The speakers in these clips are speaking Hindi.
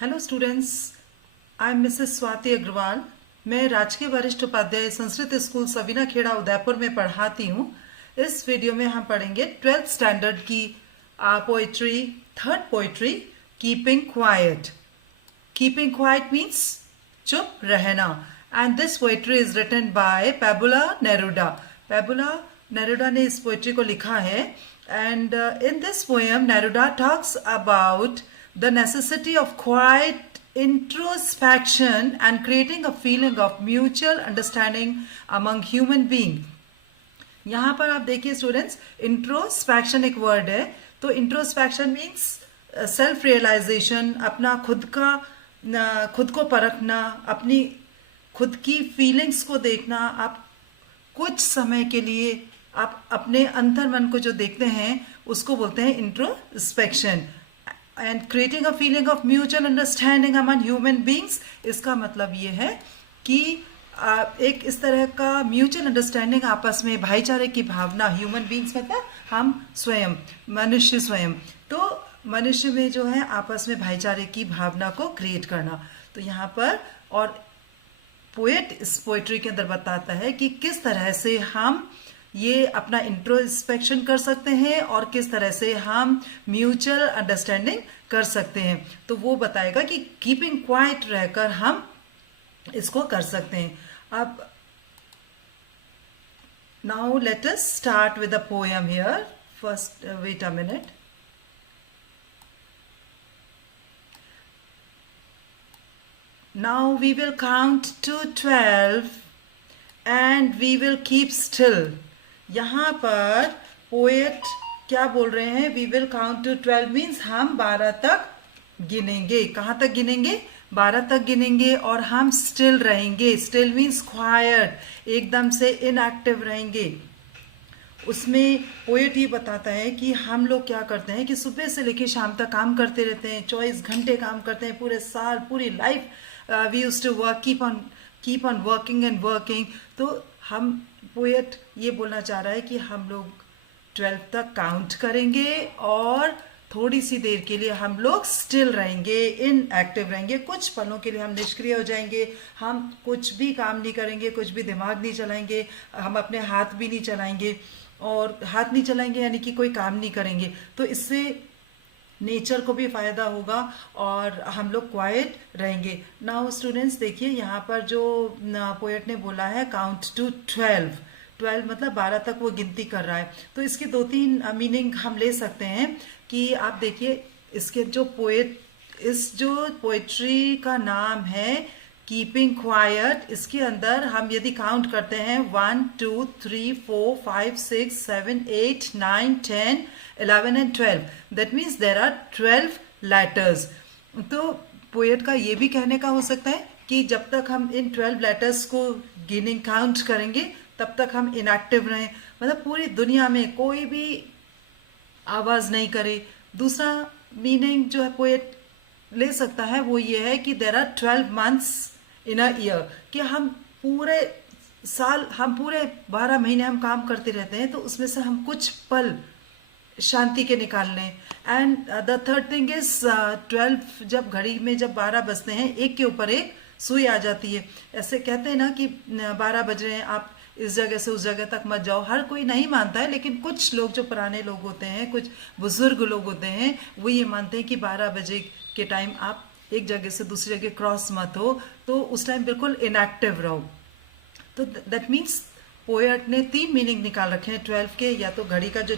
Hello students, I am Mrs Swati Agarwal. मैं राजकीय वरिष्ठ उपाध्याय संस्कृत स्कूल सवीना खेड़ा उदयपुर में पढ़ाती हूँ। इस वीडियो में हम पढ़ेंगे 12th स्टैंडर्ड की poetry, third poetry, keeping quiet. Keeping quiet means चुप रहना। And this poetry is written by Pablo Neruda. Pablo Neruda ने इस पोइट्री को लिखा है। And in this poem Neruda talks about the necessity of quiet introspection and creating a feeling of mutual understanding among human being. यहाँ पर आप देखिए स्टूडेंट्स, इंट्रोस्पेक्शन एक वर्ड है। तो इंट्रोस्पेक्शन मीन्स सेल्फ रियलाइजेशन, अपना खुद को परखना, अपनी खुद की फीलिंग्स को देखना। आप कुछ समय के लिए आप अपने अंतर्मन को जो देखते हैं उसको बोलते हैं introspection. And creating a feeling of mutual understanding among human beings, इसका मतलब ये है कि एक इस तरह का म्यूचुअल अंडरस्टैंडिंग, आपस में भाईचारे की भावना। ह्यूमन बींग्स मतलब हम स्वयं, मनुष्य स्वयं। तो मनुष्य में जो है आपस में भाईचारे की भावना को क्रिएट करना। तो यहाँ पर और पोएट इस पोएट्री के अंदर बताता है कि किस तरह से हम ये अपना इंट्रोस्पेक्शन कर सकते हैं और किस तरह से हम म्यूचुअल अंडरस्टैंडिंग कर सकते हैं। तो वो बताएगा कि कीपिंग क्वाइट रहकर हम इसको कर सकते हैं। अब now let us start with the poem here. First wait a minute. Now we will count to 12 and we will keep still. यहाँ पर पोएट क्या बोल रहे हैं? We will count to 12 means हम 12 तक गिनेंगे। कहाँ तक गिनेंगे? 12 तक गिनेंगे और हम स्टिल रहेंगे। स्टिल मीन्स क्वाइट, एकदम से इनएक्टिव रहेंगे। उसमें पोएट ये बताता है कि हम लोग क्या करते हैं कि सुबह से लेकर शाम तक काम करते रहते हैं, 24 घंटे काम करते हैं, पूरे साल, पूरी life we used to work, keep on working and working. तो हम पोएट ये बोलना चाह रहा है कि हम लोग 12 तक काउंट करेंगे और थोड़ी सी देर के लिए हम लोग स्टिल रहेंगे, इनएक्टिव रहेंगे। कुछ पलों के लिए हम निष्क्रिय हो जाएंगे, हम कुछ भी काम नहीं करेंगे, कुछ भी दिमाग नहीं चलाएंगे, हम अपने हाथ भी नहीं चलाएंगे। और हाथ नहीं चलाएंगे यानी कि कोई काम नहीं करेंगे। तो इससे नेचर को भी फायदा होगा और हम लोग क्वाइट रहेंगे। नाउ स्टूडेंट्स देखिए, यहाँ पर जो पोएट ने बोला है काउंट टू 12 मतलब 12 तक वो गिनती कर रहा है। तो इसके 2-3 मीनिंग हम ले सकते हैं कि आप देखिए, इसके जो पोएट्री का नाम है कीपिंग क्वाइट, इसके अंदर हम यदि काउंट करते हैं 1 2 3 4 5 6 7 8 9 10 11 and 12, that means there are 12 letters. तो पोएट का ये भी कहने का हो सकता है कि जब तक हम इन 12 लेटर्स को गिनिंग काउंट करेंगे तब तक हम इनएक्टिव रहें, मतलब पूरी दुनिया में कोई भी आवाज नहीं करे। दूसरा मीनिंग जो है पोएट ले सकता है वो ये है कि there are 12 months in a year, कि हम पूरे साल, हम पूरे 12 महीने हम काम करते रहते हैं, तो उसमें से हम कुछ पल शांति के निकाल लें। And the third thing is 12, जब घड़ी में जब 12 बजते हैं, एक के ऊपर एक सुई आ जाती है। ऐसे कहते हैं ना कि 12 बज रहे हैं, आप इस जगह से उस जगह तक मत जाओ। हर कोई नहीं मानता है, लेकिन कुछ लोग जो पुराने लोग होते हैं, कुछ बुजुर्ग लोग होते हैं, वो ये मानते हैं कि 12 बजे के टाइम आप एक जगह से दूसरी जगह क्रॉस मत हो, तो उस टाइम बिल्कुल इनएक्टिव रहो। तो दैट मीन्स पोएट ने 3 मीनिंग निकाल रखे हैं 12 के। या तो घड़ी का जो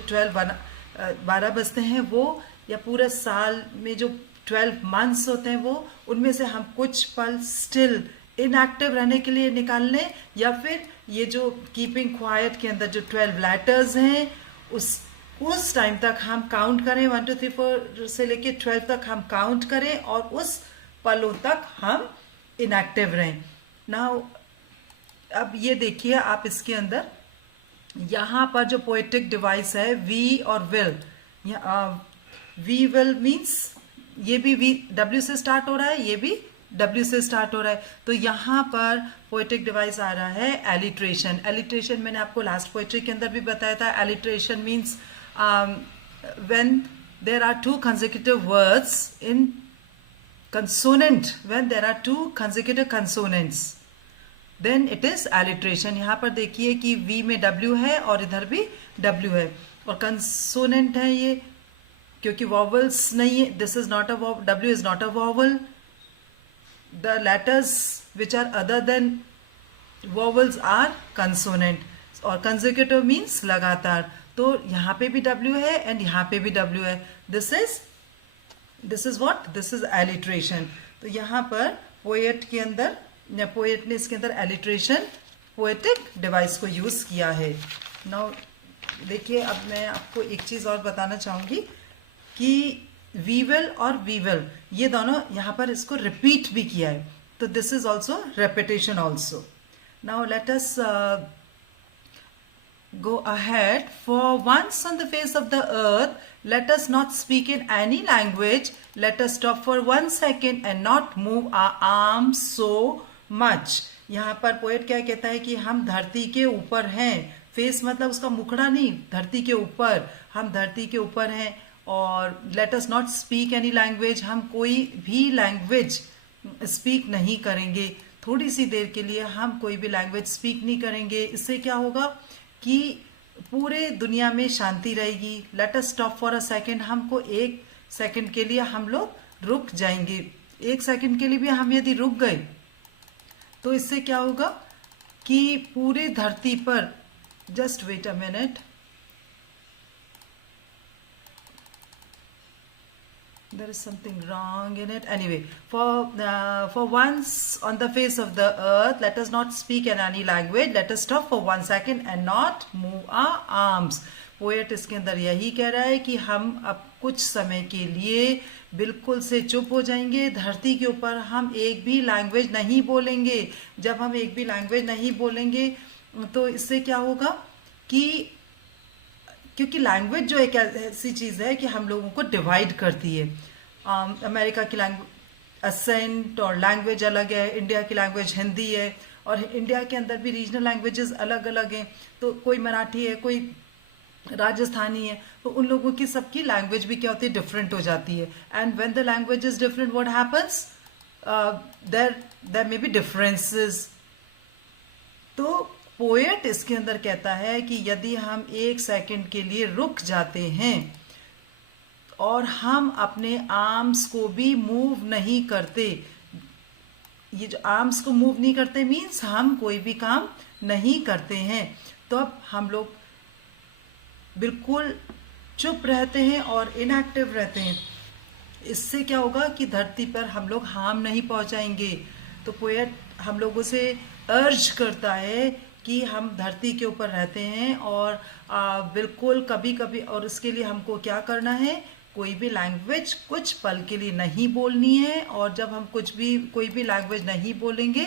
12 बजते हैं वो, या पूरे साल में जो 12 मंथ्स होते हैं वो, उनमें से हम कुछ पल स्टिल इनएक्टिव रहने के लिए निकाल लें। या फिर ये जो कीपिंग क्वाइट के अंदर जो 12 लेटर्स हैं, उस टाइम तक हम काउंट करें, 1 2 3 4 से लेके 12 तक हम काउंट करें और उस पलों तक हम इनएक्टिव रहें। नाउ अब ये देखिए, आप इसके अंदर यहाँ पर जो पोएटिक डिवाइस है वी और विल, वी विल मीन्स ये भी वी डब्ल्यू से स्टार्ट हो रहा है, ये भी डब्ल्यू से स्टार्ट हो रहा है। तो यहाँ पर पोएटिक डिवाइस आ रहा है एलिट्रेशन। एलिट्रेशन मैंने आपको लास्ट पोएट्री के अंदर भी बताया था। Alliteration means when there are two consecutive words in consonant, when there are two consecutive consonants, then it is alliteration. यहाँ पर देखिए कि V में W है और इधर भी W है और consonant है ये, क्योंकि vowels नहीं है. This is not a vowel, W is not a vowel. The letters which are other than vowels are consonant. और consecutive means लगातार. तो यहाँ पे भी W है and यहाँ पे भी W है. This is what? This is alliteration. तो यहाँ पर पोएट के अंदर, पोएट ने इसके अंदर alliteration पोएटिक डिवाइस को यूज किया है. नाउ देखिए, अब मैं आपको एक चीज और बताना चाहूंगी कि वीवल और वीवल ये दोनों यहाँ पर इसको रिपीट भी किया है. तो this is also repetition also. Now let us go ahead. For once on the face of the earth, let us not speak in any language. Let us stop for 1 second and not move our arms so much. यहाँ पर पोएट क्या कहता है कि हम धरती के ऊपर हैं. फेस मतलब उसका मुखड़ा नहीं, धरती के ऊपर, हम धरती के ऊपर हैं. और let us not speak any language, हम कोई भी लैंग्वेज स्पीक नहीं करेंगे. थोड़ी सी देर के लिए हम कोई भी लैंग्वेज स्पीक नहीं करेंगे. इससे क्या होगा कि पूरे दुनिया में शांति रहेगी. Let us stop for a second, हमको 1 सेकेंड के लिए हम लोग रुक जाएंगे. 1 सेकेंड के लिए भी हम यदि रुक गए तो इससे क्या होगा कि पूरे धरती पर, just wait a minute, there is something wrong in it. Anyway, for once on the face of the earth, let us not speak in any language. Let us stop for 1 second and not move our arms. Poet इसके अंदर यही कह रहा है कि हम अब कुछ समय के लिए बिल्कुल से चुप हो जाएंगे. धरती के ऊपर हम एक भी लैंग्वेज नहीं बोलेंगे. जब हम एक भी लैंग्वेज नहीं बोलेंगे तो इससे क्या होगा कि, क्योंकि लैंग्वेज जो एक ऐसी चीज़ है कि हम लोगों को डिवाइड करती है. अमेरिका की लैंग्वेज असेंट और लैंग्वेज अलग है, इंडिया की लैंग्वेज हिंदी है, और इंडिया के अंदर भी रीजनल लैंग्वेजेस अलग अलग हैं. तो कोई मराठी है, कोई राजस्थानी है, तो उन लोगों की सबकी लैंग्वेज भी क्या होती है, डिफरेंट हो जाती है. And when the language is different, what happens, there may be differences. तो पोएट इसके अंदर कहता है कि यदि हम 1 सेकेंड के लिए रुक जाते हैं और हम अपने आर्म्स को भी मूव नहीं करते, ये जो आर्म्स को मूव नहीं करते मीन्स हम कोई भी काम नहीं करते हैं, तो अब हम लोग बिल्कुल चुप रहते हैं और इनएक्टिव रहते हैं. इससे क्या होगा कि धरती पर हम लोग हार्म नहीं पहुंचाएंगे. तो पोएट हम लोगों से अर्ज करता है कि हम धरती के ऊपर रहते हैं और बिल्कुल कभी कभी, और इसके लिए हमको क्या करना है, कोई भी लैंग्वेज कुछ पल के लिए नहीं बोलनी है. और जब हम कोई भी लैंग्वेज नहीं बोलेंगे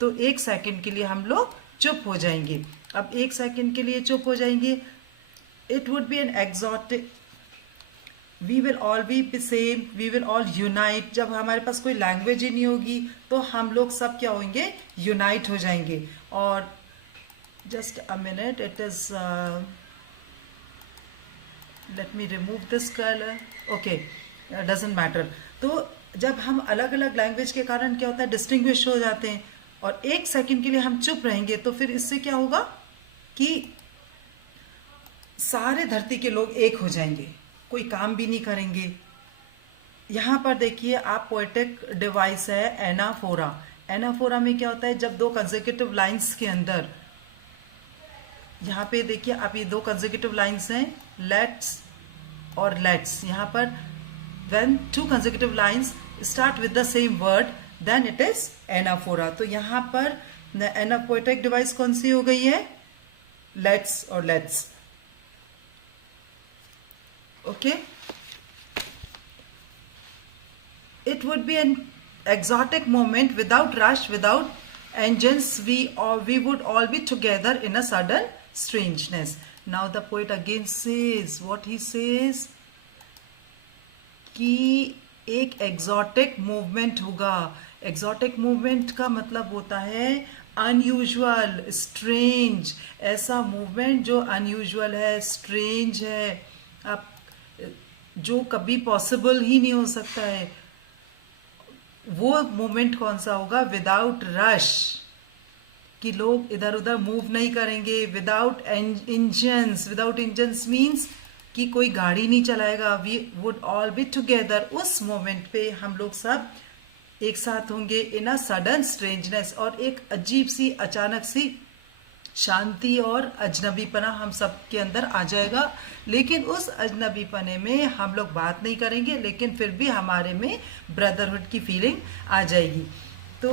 तो 1 सेकेंड के लिए हम लोग चुप हो जाएंगे. अब 1 सेकेंड के लिए चुप हो जाएंगे, it would be an exotic, we will all be same, we will all unite. जब हमारे पास कोई लैंग्वेज ही नहीं होगी तो हम लोग सब क्या होंगे, यूनाइट हो जाएंगे. और just a minute, it is let me remove this color. Okay, doesn't matter. तो जब हम अलग अलग लैंग्वेज के कारण क्या होता है, डिस्टिंग्विश हो जाते हैं, और 1 सेकेंड के लिए हम चुप रहेंगे तो फिर इससे क्या होगा कि सारे धरती के लोग एक हो जाएंगे, कोई काम भी नहीं करेंगे. यहाँ पर देखिए आप, पोएटिक डिवाइस है एनाफोरा. एनाफोरा में क्या होता है, जब 2 कंसेक्यूटिव लाइंस के अंदर, यहाँ पे देखिए आप, ये 2 कंसेक्यूटिव लाइंस हैं, लेट्स और लेट्स. यहाँ पर when 2 consecutive lines start with the same word, then it is anaphora. तो यहाँ पर पोएटिक डिवाइस कौन सी हो गई है, लेट्स और let's. Okay, it would be an exotic moment without rush, without engines. We would all be together in a sudden strangeness. Now the poet again says, what he says, कि एक exotic movement होगा. exotic movement का मतलब होता है unusual, strange, ऐसा movement जो unusual है, strange है, अब जो कभी possible ही नहीं हो सकता है. वो मोमेंट कौन सा होगा? विदाउट रश, कि लोग इधर उधर मूव नहीं करेंगे, without engines. Without engines means कि कोई गाड़ी नहीं चलाएगा, we would all be together. उस मोमेंट पे हम लोग सब एक साथ होंगे इन अ सडन स्ट्रेंजनेस, और एक अजीब सी अचानक सी शांति और अजनबीपना हम सब के अंदर आ जाएगा। लेकिन उस अजनबीपने में हम लोग बात नहीं करेंगे, लेकिन फिर भी हमारे में ब्रदरहुड की फीलिंग आ जाएगी। तो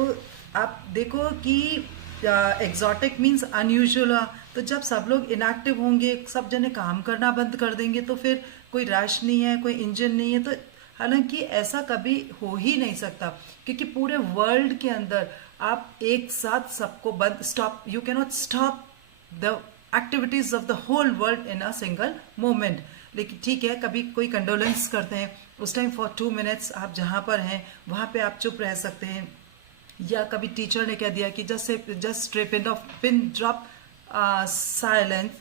आप देखो कि एग्जॉटिक मीन्स अनयूजुअल। तो जब सब लोग इनएक्टिव होंगे, सब जने काम करना बंद कर देंगे, तो फिर कोई रश नहीं है, कोई इंजन नहीं है। तो हालांकि ऐसा कभी हो ही नहीं सकता, क्योंकि पूरे वर्ल्ड के अंदर आप एक साथ सबको बंद stop, you can not stop the activities of the whole world in a single moment. लेकिन ठीक है, कभी कोई कंडोलेंस करते हैं, उस टाइम फॉर 2 मिनट्स आप जहां पर हैं वहां पे आप चुप रह सकते हैं। या कभी टीचर ने कह दिया कि जस्ट पिन ड्रॉप साइलेंस,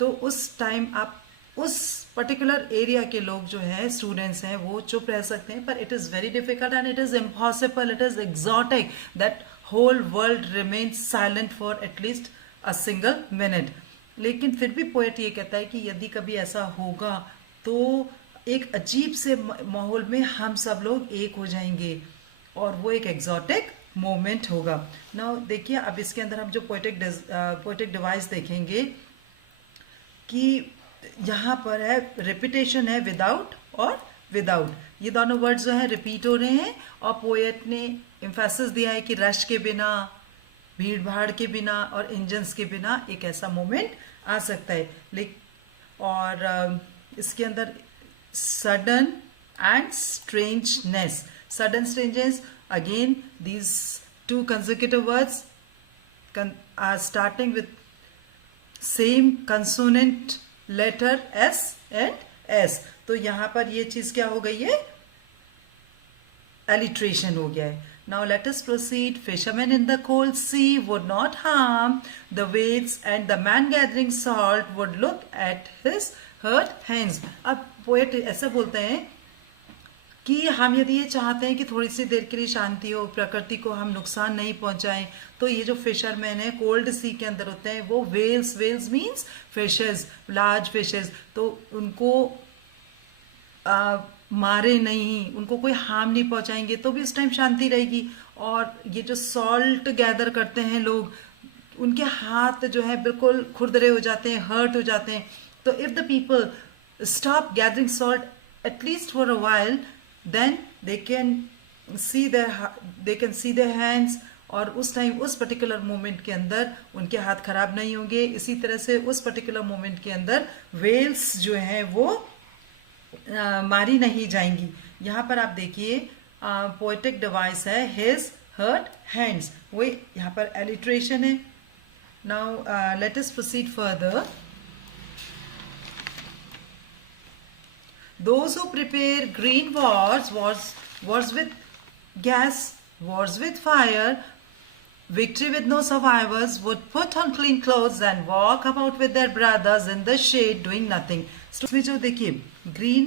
तो उस टाइम आप उस पर्टिकुलर एरिया के लोग जो है, स्टूडेंट्स हैं, वो चुप रह सकते हैं। पर it is very difficult and it is impossible, it is exotic that whole world remains silent for at least a single minute. लेकिन फिर भी पोएट ये कहता है कि यदि कभी ऐसा होगा तो एक अजीब से माहौल में हम सब लोग एक हो जाएंगे, और वो एक एग्जॉटिक मोमेंट होगा। नाउ देखिए, अब इसके अंदर हम जो पोएटिक डिवाइस देखेंगे कि यहाँ पर है रिपीटेशन है, विदाउट और विदाउट, ये दोनों वर्ड्स जो है रिपीट हो रहे हैं। और पोएट ने एम्फेसिस दिया है कि रश के बिना, भीड़ भाड़ के बिना और इंजन्स के बिना एक ऐसा मोमेंट आ सकता है। और इसके अंदर sudden and strangeness, sudden strangeness, again these 2 consecutive words are starting with same consonant letter S and S। तो यहां पर ये चीज क्या हो गई है? alliteration हो गया है। Now let us proceed. Fishermen in the cold sea would not harm the waves, and the man gathering salt would look at his hurt hands। अब पोएट ऐसा बोलते हैं कि हम यदि ये चाहते हैं कि थोड़ी सी देर के लिए शांति हो, प्रकृति को हम नुकसान नहीं पहुंचाएं, तो ये जो फिशरमैन है कोल्ड सी के अंदर होते हैं, वो whales means fishes, large fishes, तो उनको मारे नहीं, उनको कोई हार्म नहीं पहुंचाएंगे, तो भी उस टाइम शांति रहेगी। और ये जो सॉल्ट गैदर करते हैं लोग, उनके हाथ जो है बिल्कुल खुरदरे हो जाते हैं, हर्ट हो जाते हैं। तो if the people stop gathering salt at least for a while, then they can see their hands, और उस टाइम उस पर्टिकुलर मोमेंट के अंदर उनके हाथ खराब नहीं होंगे। इसी तरह से उस पर्टिकुलर मोमेंट के अंदर वेल्स जो हैं वो मारी नहीं जाएंगी। यहाँ पर आप देखिए पोएटिक डिवाइस है his hurt hands, वो यहाँ पर alliteration है। Now let us proceed further. Those who prepare green wars with gas, wars with fire, victory with no survivors, would put on clean clothes and walk about with their brothers in the shade doing nothing। इसमें जो देखिए ग्रीन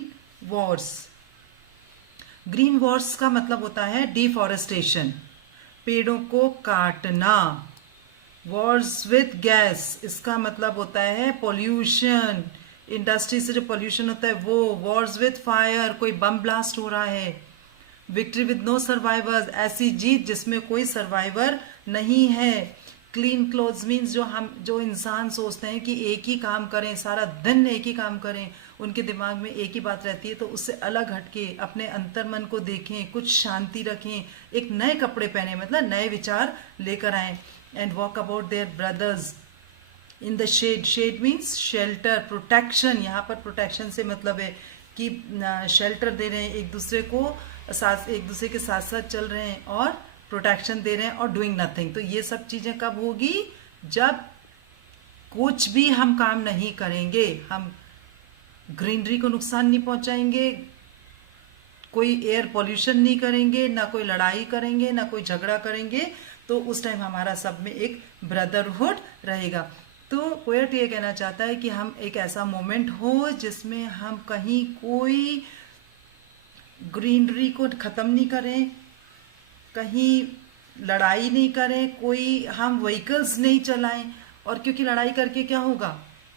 वॉर्स का मतलब होता है डिफॉरेस्टेशन, पेड़ों को काटना। वॉर्स विथ गैस, इसका मतलब होता है पोल्यूशन, इंडस्ट्री से जो पोल्यूशन होता है वो। वॉर्स विथ फायर, कोई बम ब्लास्ट हो रहा है। विक्ट्री विद नो सर्वाइवर्स, ऐसी जीत जिसमें कोई सर्वाइवर नहीं है। क्लीन क्लोथ्स मीन्स जो इंसान सोचते हैं कि एक ही काम करें, सारा दिन एक ही काम करें, उनके दिमाग में एक ही बात रहती है, तो उससे अलग हटके अपने अंतर्मन को देखें, कुछ शांति रखें, एक नए कपड़े पहने, मतलब नए विचार लेकर आए। And walk about their brothers in the shed, shed means shelter, protection. यहाँ पर प्रोटेक्शन से मतलब है कि शेल्टर दे रहे हैं एक दूसरे को, एक दूसरे के साथ साथ चल रहे हैं और प्रोटेक्शन दे रहे हैं, और डूइंग नथिंग। तो ये सब चीजें कब होगी? जब कुछ भी हम काम नहीं करेंगे, हम ग्रीनरी को नुकसान नहीं पहुंचाएंगे, कोई एयर पॉल्यूशन नहीं करेंगे, ना कोई लड़ाई करेंगे, ना कोई झगड़ा करेंगे, तो उस टाइम हमारा सब में एक ब्रदरहुड रहेगा। तो पोएट ये कहना चाहता है कि हम एक ऐसा मोमेंट हो जिसमें हम कहीं कोई ग्रीनरी को खत्म नहीं करें, कहीं लड़ाई नहीं करें, कोई हम व्हीकल्स नहीं चलाएं। और क्योंकि लड़ाई करके क्या होगा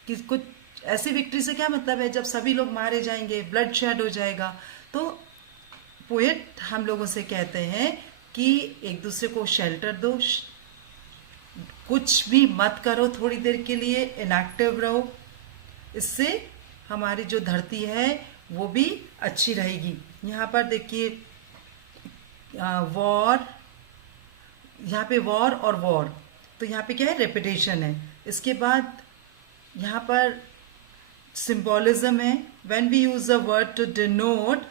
कि कुछ ऐसी विक्ट्री से क्या मतलब है जब सभी लोग मारे जाएंगे, ब्लड शेड हो जाएगा। तो पोएट हम लोगों से कहते हैं कि एक दूसरे को शेल्टर दो, कुछ भी मत करो थोड़ी देर के लिए, इनएक्टिव रहो। इससे हमारी जो धरती है वो भी अच्छी रहेगी। यहाँ पर देखिए वॉर, यहाँ पे वॉर और वॉर, तो यहाँ पे क्या है, रेपिटेशन है। इसके बाद यहाँ पर सिंबॉलिज्म है। When we use a word to denote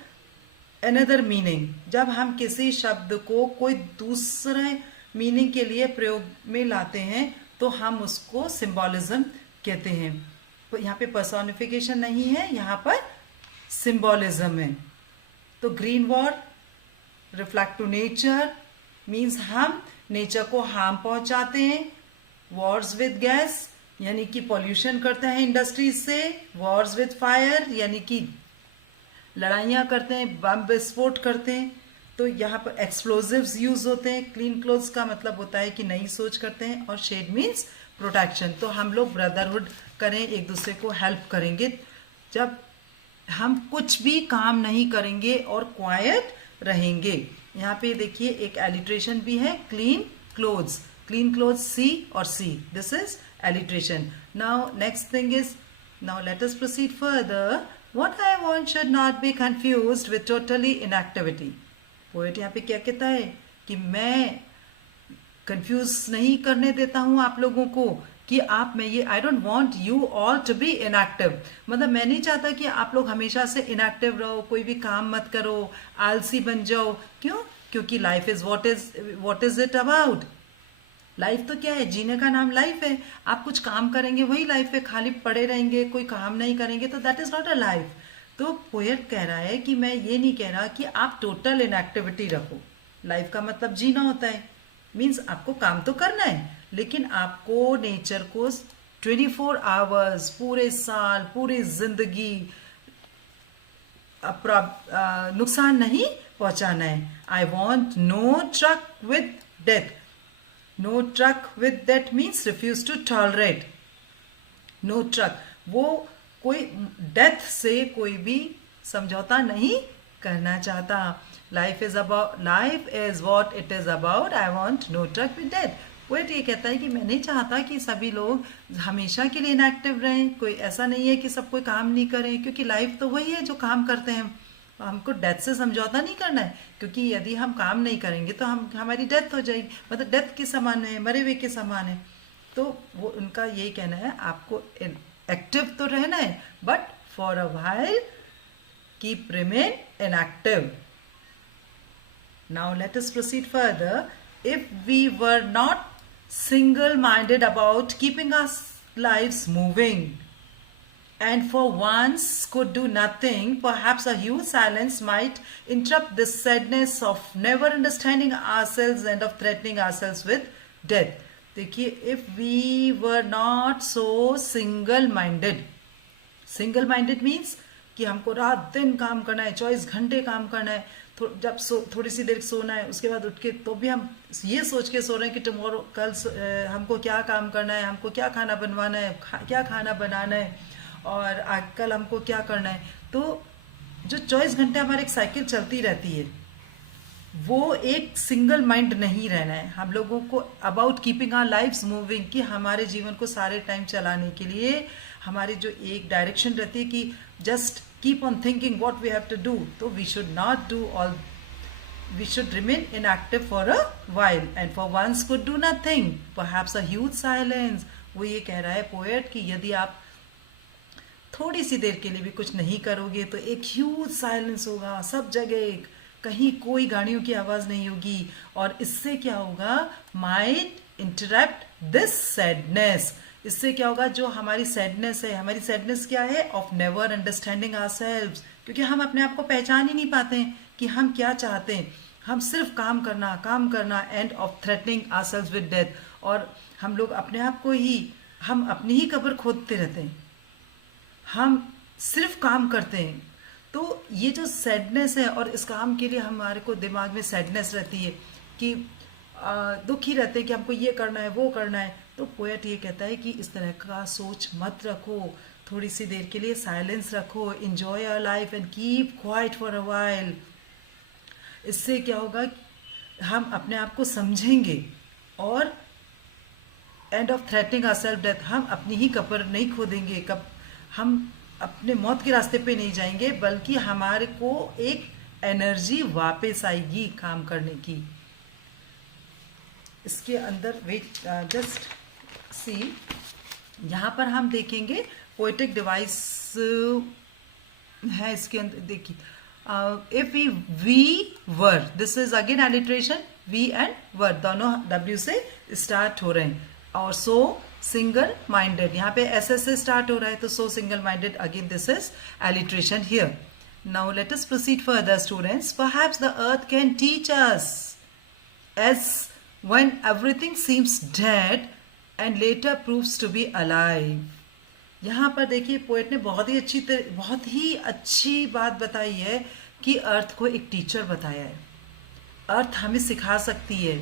another meaning, जब हम किसी शब्द को कोई दूसरे मीनिंग के लिए प्रयोग में लाते हैं तो हम उसको सिंबॉलिज्म कहते हैं। तो यहाँ पे पर्सोनिफिकेशन नहीं है, यहाँ पर सिंबॉलिज्म है। तो green war reflect to nature means हम नेचर को हार्म पहुंचाते हैं। वॉर्स विद गैस यानी कि पॉल्यूशन करते हैं इंडस्ट्रीज से। वॉर्स विद फायर यानी कि लड़ाइयाँ करते हैं, बम विस्फोट करते हैं। तो यहाँ पर एक्सप्लोजिव्स यूज होते हैं। क्लीन क्लोथ्स का मतलब होता है कि नई सोच करते हैं। और शेड मीन्स प्रोटेक्शन। तो हम लोग ब्रदरहुड करें, एक दूसरे को हेल्प करेंगे। जब हम कुछ भी काम नहीं करेंगे और क्वाइट रहेंगे। यहाँ पे देखिए एक एलिट्रेशन भी है, clean clothes. Clean clothes C और C, this is alliteration. Now next thing is, now let us proceed further. What I want should not be confused with totally inactivity. Poet यहाँ पे क्या कहता है कि मैं कंफ्यूज नहीं करने देता हूं आप लोगों को कि आप में ये, I don't want you all to be inactive. मतलब मैं नहीं चाहता कि आप लोग हमेशा से इनएक्टिव रहो, कोई भी काम मत करो, आलसी बन जाओ। क्यों? क्योंकि life is what is it about. Life तो क्या है, जीने का नाम लाइफ है। आप कुछ काम करेंगे वही लाइफ है, खाली पड़े रहेंगे कोई काम नहीं करेंगे तो that is not a life. तो पोएट कह रहा है कि मैं ये नहीं कह रहा कि आप टोटल इनएक्टिविटी रखो। लाइफ का मतलब जीना होता है, मीन्स आपको काम तो करना है, लेकिन आपको नेचर को 24 आवर्स, पूरे साल, पूरी जिंदगी नुकसान नहीं पहुंचाना है। I want no truck with death. No truck with death means refuse to tolerate. No truck, वो कोई डेथ से कोई भी समझौता नहीं करना चाहता। Life is what it is about. I want no truck with death. Poet ये कहता है कि मैं नहीं चाहता कि सभी लोग हमेशा के लिए इनएक्टिव रहें। कोई ऐसा नहीं है कि सब कोई काम नहीं करें, क्योंकि लाइफ तो वही है जो काम करते हैं। हमको डेथ से समझौता नहीं करना है, क्योंकि यदि हम काम नहीं करेंगे तो हमारी डेथ हो जाएगी। मतलब डेथ के समान है, मरे हुए के समान है। तो वो उनका यही कहना है, आपको एक्टिव तो रहना है, but for a while keep remain inactive. Now let us proceed further. If we were not single-minded about keeping our lives moving and for once could do nothing, perhaps a huge silence might interrupt this sadness of never understanding ourselves and of threatening ourselves with death. देखिए, if we were not so single-minded, single-minded means कि हमको रात दिन काम करना है, 24 घंटे काम करना है। जब थोड़ी सी देर सोना है, उसके बाद उठ के तो भी हम ये सोच के सो रहे हैं कि टुमारो, कल हमको क्या काम करना है, हमको क्या खाना बनवाना है, क्या खाना बनाना है, और कल हमको क्या करना है। तो जो 24 घंटे हमारी एक साइकिल चलती रहती है, वो एक सिंगल माइंड नहीं रहना है। हम लोगों को about keeping our lifes moving, कि हमारे जीवन को सारे टाइम चलाने के लिए हमारी जो एक डायरेक्शन रहती है कि just keep on thinking what we have to do. So we should not do all, we should remain inactive for a while and for once could do nothing, perhaps a huge silence. वो ये कह रहा है पोएट कि यदि आप थोड़ी सी देर के लिए भी कुछ नहीं करोगे तो एक ह्यूज साइलेंस होगा सब जगह, कहीं कोई गाड़ियों की आवाज नहीं होगी, और इससे क्या होगा, माइट इंटरप्ट दिस सैडनेस। इससे क्या होगा, जो हमारी सैडनेस है, हमारी सैडनेस क्या है, ऑफ नेवर अंडरस्टैंडिंग आवरसेल्व्स, क्योंकि हम अपने आप को पहचान ही नहीं पाते हैं कि हम क्या चाहते हैं। हम सिर्फ काम करना and of threatening ourselves with death. और हम लोग अपने आप को ही, हम अपनी ही कब्र खोदते रहते हैं, हम सिर्फ काम करते हैं। तो ये जो सैडनेस है, और इस काम के लिए हमारे को दिमाग में सैडनेस रहती है कि दुखी रहते हैं कि हमको ये करना है वो करना है, तो पोएट ये कहता है कि इस तरह का सोच मत रखो, थोड़ी सी देर के लिए साइलेंस रखो, enjoy your life and keep quiet for a while. इससे क्या होगा, हम अपने आप को समझेंगे और end of threatening our self death, हम अपनी ही कब्र नहीं खोदेंगे, कब हम अपने मौत के रास्ते पे नहीं जाएंगे, बल्कि हमारे को एक एनर्जी वापस आएगी काम करने की। इसके अंदर वेट जस्ट सी, यहाँ पर हम देखेंगे पोएटिक डिवाइस है इसके अंदर। देखिए if we were, this is again alliteration, we and were दोनों W से स्टार्ट हो रहे हैं, और सो सिंगल माइंडेड, यहाँ पे SS से स्टार्ट हो रहा है, तो सो single minded, again this is alliteration here. Now let us proceed further students. Perhaps the earth can teach us as when everything seems dead and later proves to be alive। यहाँ पर देखिए पोएट ने बहुत ही अच्छी बात बताई है कि अर्थ को एक टीचर बताया है। अर्थ हमें सिखा सकती है,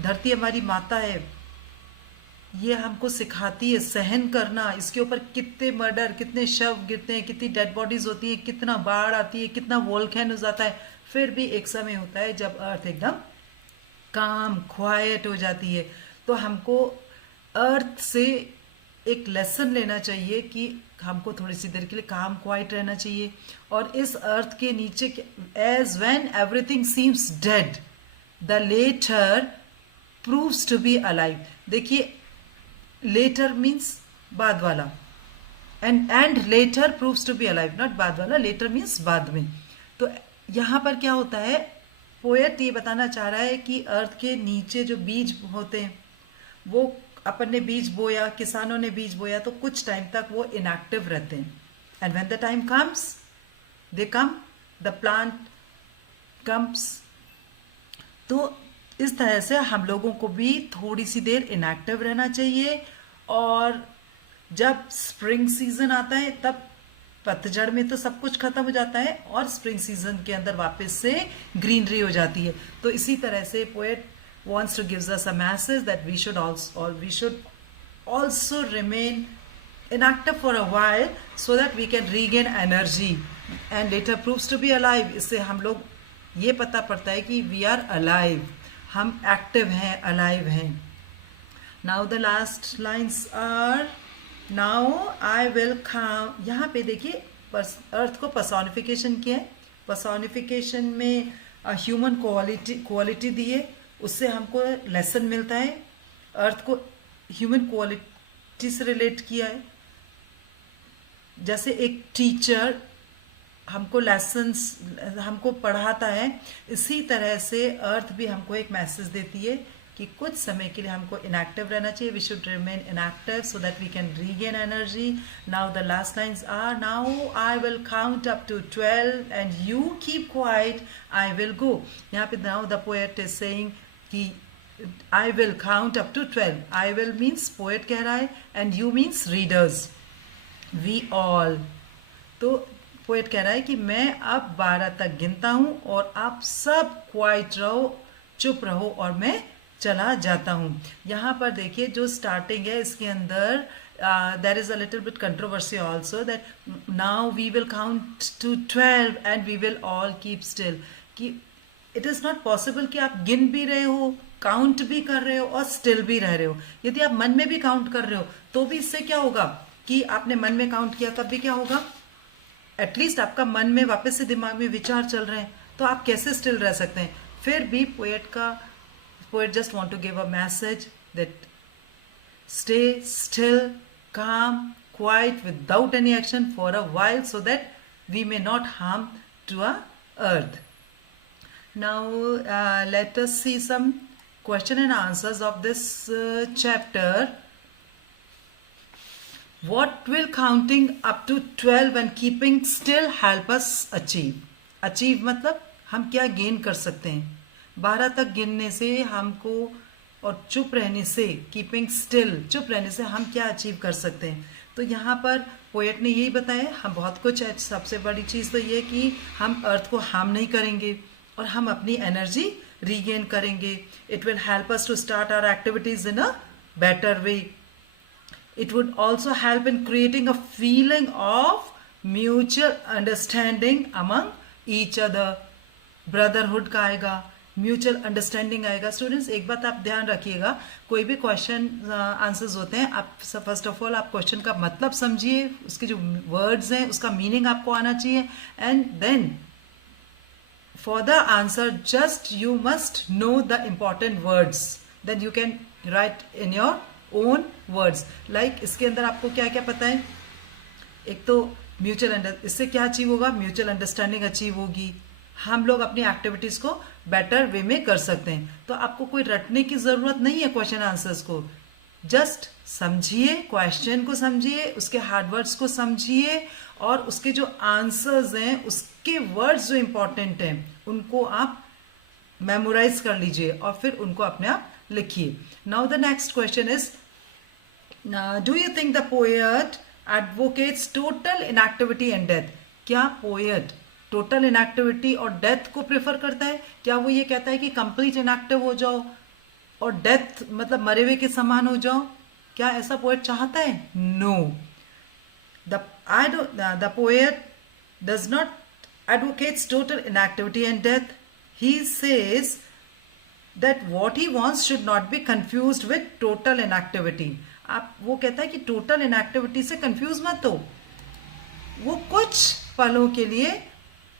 धरती हमारी माता है, ये हमको सिखाती है सहन करना। इसके ऊपर कितने मर्डर, कितने शव गिरते हैं, कितनी डेड बॉडीज होती है, कितना बाढ़ आती है, कितना वोल्केनो हो जाता है, फिर भी एक समय होता है जब अर्थ एकदम काम क्वाइट हो जाती है। तो हमको अर्थ से एक लेसन लेना चाहिए कि हमको थोड़ी सी देर के लिए काम क्वाइट रहना चाहिए। और इस अर्थ के नीचे as when everything seems dead the latter proves to be alive. देखिए लेटर मीन्स बाद वाला, and latter proves to be alive, not बाद वाला, लेटर मीन्स बाद में। तो यहाँ पर क्या होता है, पोएट ये बताना चाह रहा है कि अर्थ के नीचे जो बीज होते हैं, वो अपन ने बीज बोया, किसानों ने बीज बोया, तो कुछ टाइम तक वो इनएक्टिव रहते हैं, and when the time comes they come, the plant comes. तो इस तरह से हम लोगों को भी थोड़ी सी देर इनएक्टिव रहना चाहिए, और जब स्प्रिंग सीजन आता है तब पतझड़ में तो सब कुछ खत्म हो जाता है और स्प्रिंग सीजन के अंदर वापस से ग्रीनरी हो जाती है। तो इसी तरह से poet wants to gives us a message that we should also remain inactive for a while so that we can regain energy and later proves to be alive। इससे हम लोग ये पता पड़ता है कि we are alive, हम एक्टिव हैं, अलाइव हैं। Now the last lines are now I will count। यहाँ पे देखिए अर्थ को पर्सोनिफिकेशन किया है, पर्सोनिफिकेशन में ह्यूमन क्वालिटी दी है, उससे हमको लेसन मिलता है। अर्थ को ह्यूमन क्वालिटी से रिलेट किया है, जैसे एक टीचर हमको लेसन्स हमको पढ़ाता है, इसी तरह से अर्थ भी हमको एक मैसेज देती है कि कुछ समय के लिए हमको इनएक्टिव रहना चाहिए। We should remain inactive so that we can regain energy. Now the last lines are now I will count up to 12 and you keep quiet, I will go. यहाँ पे now the poet is saying कि I will count up to 12। I will means poet कह रहा है, and you means readers, we all. तो पोएट कह रहा है कि मैं अब 12 तक गिनता हूँ और आप सब क्वाइट रहो, चुप रहो, और मैं चला जाता हूँ। यहाँ पर देखिए जो स्टार्टिंग है इसके अंदर there is a little bit controversy also that now we will count to 12 and we will all keep still, कि इट इज़ नॉट पॉसिबल कि आप गिन भी रहे हो, काउंट भी कर रहे हो और स्टिल भी रह रहे हो। यदि आप मन में भी काउंट कर रहे हो तो भी इससे क्या होगा कि आपने मन में काउंट किया, तब भी क्या होगा, एटलीस्ट आपका मन में वापस से दिमाग में विचार चल रहे हैं, तो आप कैसे स्टिल रह सकते हैं। फिर भी poet just want to give a message that stay still, calm, quiet, without any action for a while so that we may not harm to our earth. Now let us see some question and answers of this chapter. What will counting up to 12 and keeping still help us achieve? Achieve मतलब हम क्या गेन कर सकते हैं। 12 तक गिनने से हमको और चुप रहने से, कीपिंग स्टिल, चुप रहने से हम क्या अचीव कर सकते हैं। तो यहाँ पर पोएट ने यही बताया, हम बहुत कुछ सबसे बड़ी चीज़ तो ये कि हम अर्थ को हार्म नहीं करेंगे और हम अपनी एनर्जी रीगेन करेंगे. It will help us to start our activities in a better way. It would also help in creating a feeling of mutual understanding among each other. Brotherhood का आएगा, म्यूचुअल अंडरस्टैंडिंग आएगा. स्टूडेंट्स एक बात आप ध्यान रखिएगा, कोई भी क्वेश्चन आंसर्स होते हैं, आप फर्स्ट ऑफ ऑल आप क्वेश्चन का मतलब समझिए, उसके जो वर्ड्स हैं उसका मीनिंग आपको आना चाहिए, and then for the answer just you must know the important words, then you can write in your own words. Like इसके अंदर आपको क्या क्या पता है. एक तो इससे क्या अचीव होगा, म्यूचुअल अंडरस्टैंडिंग अचीव होगी, हम लोग अपनी एक्टिविटीज को बेटर वे में कर सकते हैं. तो आपको कोई रटने की जरूरत नहीं है क्वेश्चन आंसर्स को, जस्ट समझिए, क्वेश्चन को समझिए, उसके हार्ड वर्ड्स को समझिए, और उसके जो आंसर्स हैं उसके वर्ड्स जो इंपॉर्टेंट हैं उनको आप मेमोराइज कर लीजिए और फिर उनको अपने आप लिखिए. Now the next question is, do you think the poet advocates total inactivity and death? क्या पोएट टोटल इनएक्टिविटी और डेथ को प्रेफर करता है? क्या वो ये कहता है कि कंप्लीट इनएक्टिव हो जाओ और डेथ मतलब मरे हुए के समान हो जाओ? क्या ऐसा पोएट चाहता है? No. The poet does not advocates total inactivity and death. He says that what he wants should not be confused with total inactivity. आप वो कहता है कि टोटल इनएक्टिविटी से कंफ्यूज मत हो, वो कुछ पलों के लिए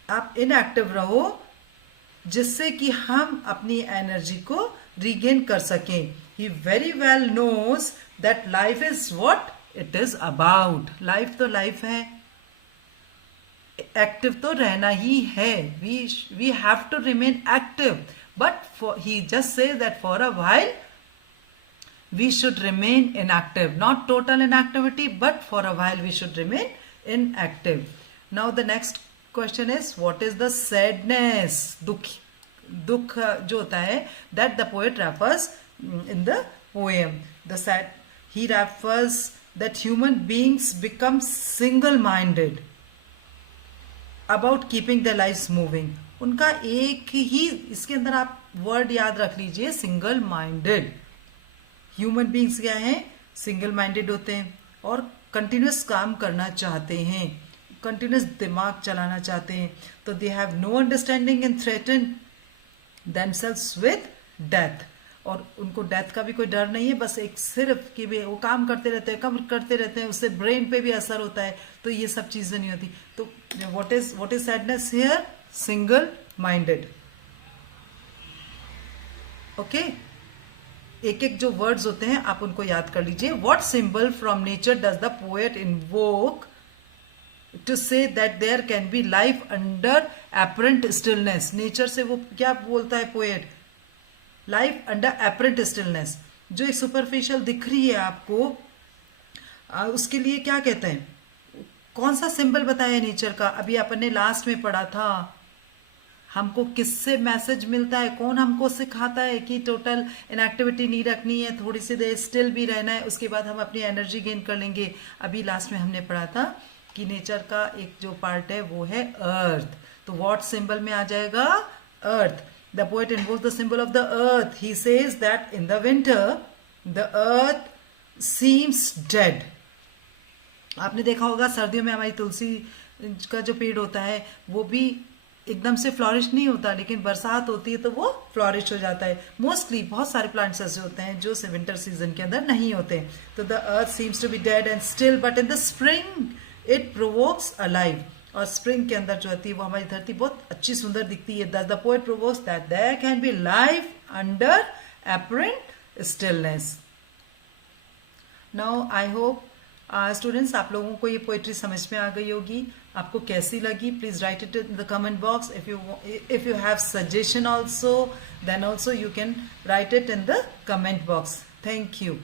आप इनएक्टिव रहो जिससे कि हम अपनी एनर्जी को रीगेन कर सकें. He very well knows that life is what it is about. Life तो लाइफ है, एक्टिव तो रहना ही है. We have to remain active. But he just says that for a while we should remain inactive. Not total inactivity, but for a while we should remain inactive. Now the next question is, what is the sadness? दुख जो होता है, that the poet refers in the poem. He refers that human beings become single-minded about keeping their lives moving. उनका एक ही, इसके अंदर आप वर्ड याद रख लीजिए, सिंगल माइंडेड. ह्यूमन बींग्स क्या हैं? सिंगल माइंडेड होते हैं और कंटिन्यूस काम करना चाहते हैं, कंटिन्यूस दिमाग चलाना चाहते हैं. तो they have no understanding and threaten themselves with death. और उनको डेथ का भी कोई डर नहीं है, बस एक सिर्फ कि भी वो काम करते रहते हैं, काम करते रहते हैं, उससे ब्रेन पे भी असर होता है. तो ये सब चीजें नहीं होती. तो what is sadness here? Single minded. Okay, एक एक जो वर्ड्स होते हैं आप उनको याद कर लीजिए. What symbol from nature does the poet invoke to say that there can be life under apparent stillness? Nature से वो क्या बोलता है poet? Life under apparent stillness. जो एक सुपरफिशियल दिख रही है आपको, उसके लिए क्या कहते हैं? कौन सा सिंबल बताया नेचर का? अभी अपन ने लास्ट में पढ़ा था. हमको किससे मैसेज मिलता है? कौन हमको सिखाता है कि टोटल इनएक्टिविटी नहीं रखनी है, थोड़ी सी देर स्टिल भी रहना है, उसके बाद हम अपनी एनर्जी गेन कर लेंगे. अभी लास्ट में हमने पढ़ा था कि नेचर का एक जो पार्ट है वो है अर्थ. तो व्हाट सिंबल में आ जाएगा? अर्थ. The poet invokes the symbol of the earth. He says that in the winter the earth seems dead. आपने देखा होगा सर्दियों में हमारी तुलसी का जो पेड़ होता है वो भी एकदम से फ्लॉरिश नहीं होता, लेकिन बरसात होती है तो वो फ्लॉरिश हो जाता है. मोस्टली बहुत सारे प्लांट्स ऐसे होते हैं जो विंटर सीजन के अंदर नहीं होते. तो the earth seems to be dead and still, but in the spring it provokes alive. और स्प्रिंग के अंदर जो होती है वो हमारी धरती बहुत अच्छी सुंदर दिखती है. The poet provokes that there can be life under apparent stillness. Now I hope students आप लोगों को ये पोएट्री समझ में आ गई होगी. आपको कैसी लगी? Please write it in the comment box. If you have suggestion also, then also you can write it in the comment box. Thank you.